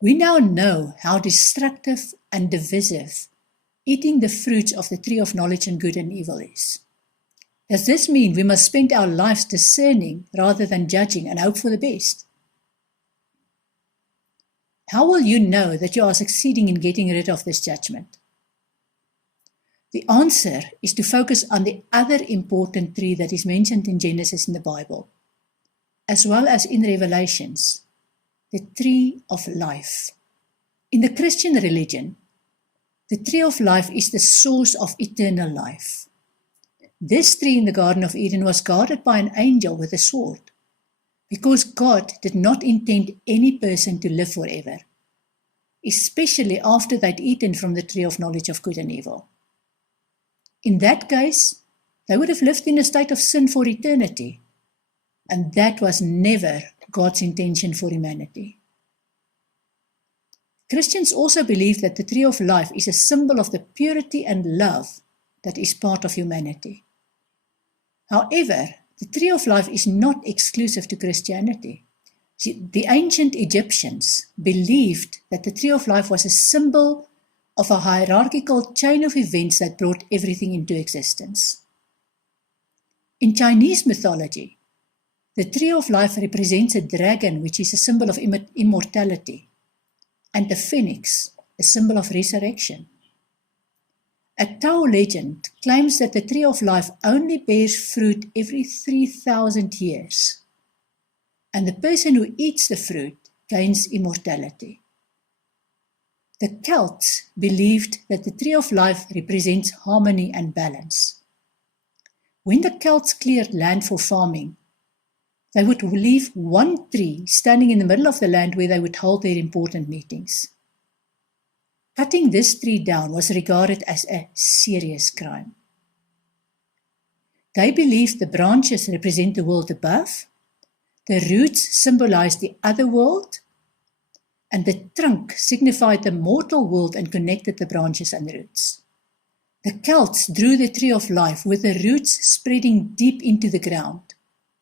We now know how destructive and divisive eating the fruits of the tree of knowledge and good and evil is. Does this mean we must spend our lives discerning rather than judging and hope for the best? How will you know that you are succeeding in getting rid of this judgment? The answer is to focus on the other important tree that is mentioned in Genesis in the Bible, as well as in Revelations, the tree of life. In the Christian religion, the tree of life is the source of eternal life. This tree in the Garden of Eden was guarded by an angel with a sword, because God did not intend any person to live forever, especially after they'd eaten from the tree of knowledge of good and evil. In that case, they would have lived in a state of sin for eternity, and that was never God's intention for humanity. Christians also believe that the tree of life is a symbol of the purity and love that is part of humanity. However, the tree of life is not exclusive to Christianity. The ancient Egyptians believed that the tree of life was a symbol of a hierarchical chain of events that brought everything into existence. In Chinese mythology, the tree of life represents a dragon, which is a symbol of immortality, and a phoenix, a symbol of resurrection. A Tao legend claims that the tree of life only bears fruit every 3,000 years, and the person who eats the fruit gains immortality. The Celts believed that the tree of life represents harmony and balance. When the Celts cleared land for farming, they would leave one tree standing in the middle of the land where they would hold their important meetings. Cutting this tree down was regarded as a serious crime. They believed the branches represent the world above, the roots symbolized the other world, and the trunk signified the mortal world and connected the branches and roots. The Celts drew the tree of life with the roots spreading deep into the ground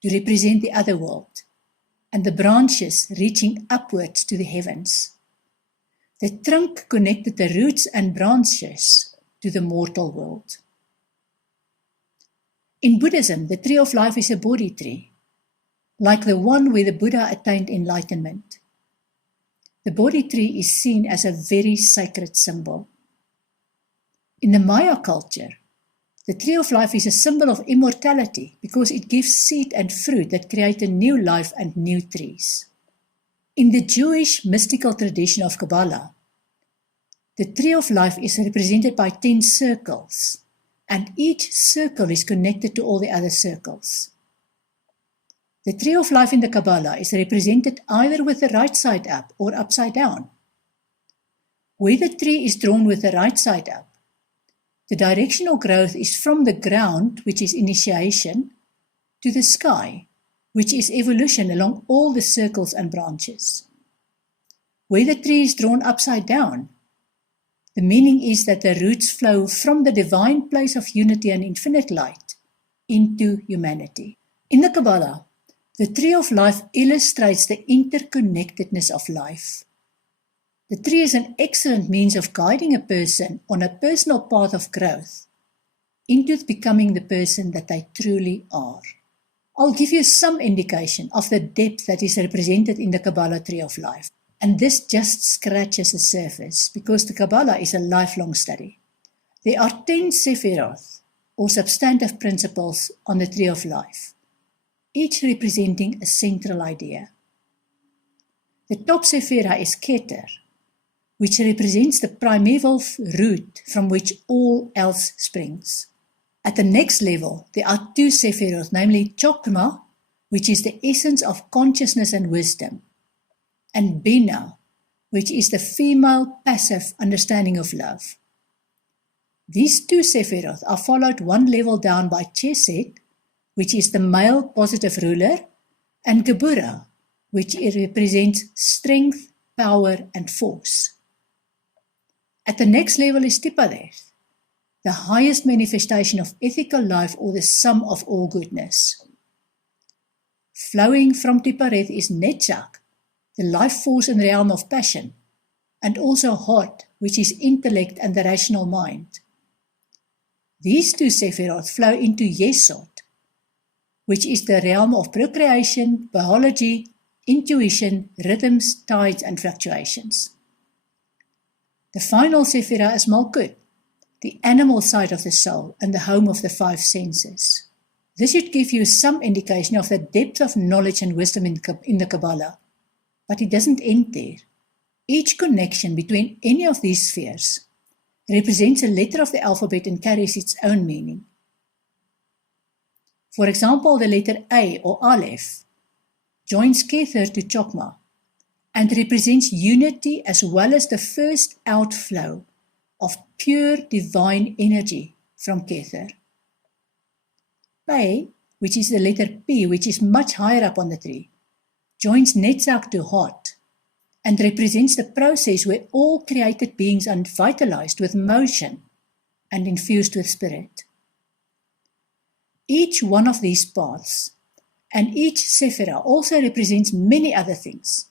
to represent the other world, and the branches reaching upwards to the heavens. The trunk connected the roots and branches to the mortal world. In Buddhism, the tree of life is a Bodhi tree, like the one where the Buddha attained enlightenment. The Bodhi tree is seen as a very sacred symbol. In the Maya culture, the tree of life is a symbol of immortality because it gives seed and fruit that create a new life and new trees. In the Jewish mystical tradition of Kabbalah, the tree of life is represented by 10 circles, and each circle is connected to all the other circles. The tree of life in the Kabbalah is represented either with the right side up or upside down. Where the tree is drawn with the right side up, the directional growth is from the ground, which is initiation, to the sky, which is evolution along all the circles and branches. Where the tree is drawn upside down, the meaning is that the roots flow from the divine place of unity and infinite light into humanity. In the Kabbalah, the tree of life illustrates the interconnectedness of life. The tree is an excellent means of guiding a person on a personal path of growth into becoming the person that they truly are. I'll give you some indication of the depth that is represented in the Kabbalah tree of life. And this just scratches the surface because the Kabbalah is a lifelong study. There are 10 Sephiroth, or substantive principles, on the tree of life, each representing a central idea. The top Sephira is Keter, which represents the primeval root from which all else springs. At the next level, there are 2 Sephiroth, namely Chokma, which is the essence of consciousness and wisdom, and Bina, which is the female passive understanding of love. These 2 Sephiroth are followed one level down by Chesed, which is the male positive ruler, and Gebura, which represents strength, power, and force. At the next level is Tipareth, the highest manifestation of ethical life or the sum of all goodness. Flowing from Tipareth is Netzach, the life force in the realm of passion, and also Hod, which is intellect and the rational mind. These two Sephiroth flow into Yesod, which is the realm of procreation, biology, intuition, rhythms, tides, and fluctuations. The final Sephirah is Malkut, the animal side of the soul and the home of the five senses. This should give you some indication of the depth of knowledge and wisdom in the Kabbalah, but it doesn't end there. Each connection between any of these spheres represents a letter of the alphabet and carries its own meaning. For example, the letter A or Aleph joins Kether to Chokmah and represents unity as well as the first outflow of pure divine energy from Kether. Pei, which is the letter P, which is much higher up on the tree, joins Netzach to Hod and represents the process where all created beings are vitalized with motion and infused with spirit. Each one of these paths and each Sephirah also represents many other things.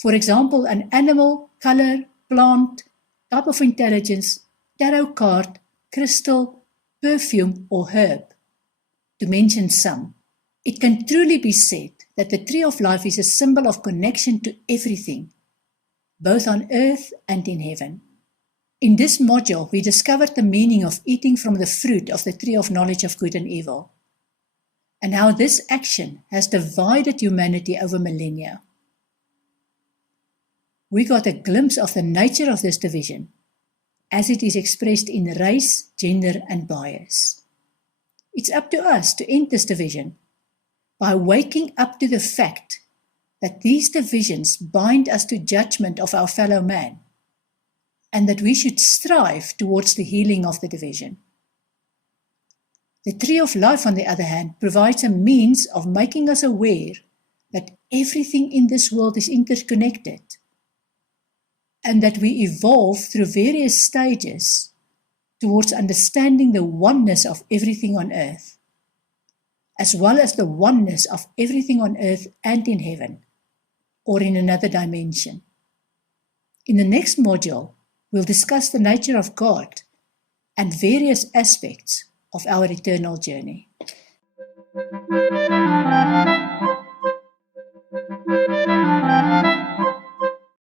For example, an animal, color, plant, type of intelligence, tarot card, crystal, perfume, or herb, to mention some. It can truly be said that the tree of life is a symbol of connection to everything, both on earth and in heaven. In this module, we discovered the meaning of eating from the fruit of the tree of knowledge of good and evil, and how this action has divided humanity over millennia. We got a glimpse of the nature of this division, as it is expressed in race, gender, and bias. It's up to us to end this division by waking up to the fact that these divisions bind us to judgment of our fellow man, and that we should strive towards the healing of the division. The tree of life, on the other hand, provides a means of making us aware that everything in this world is interconnected, and that we evolve through various stages towards understanding the oneness of everything on earth, as well as the oneness of everything on earth and in heaven, or in another dimension. In the next module, we'll discuss the nature of God and various aspects of our eternal journey.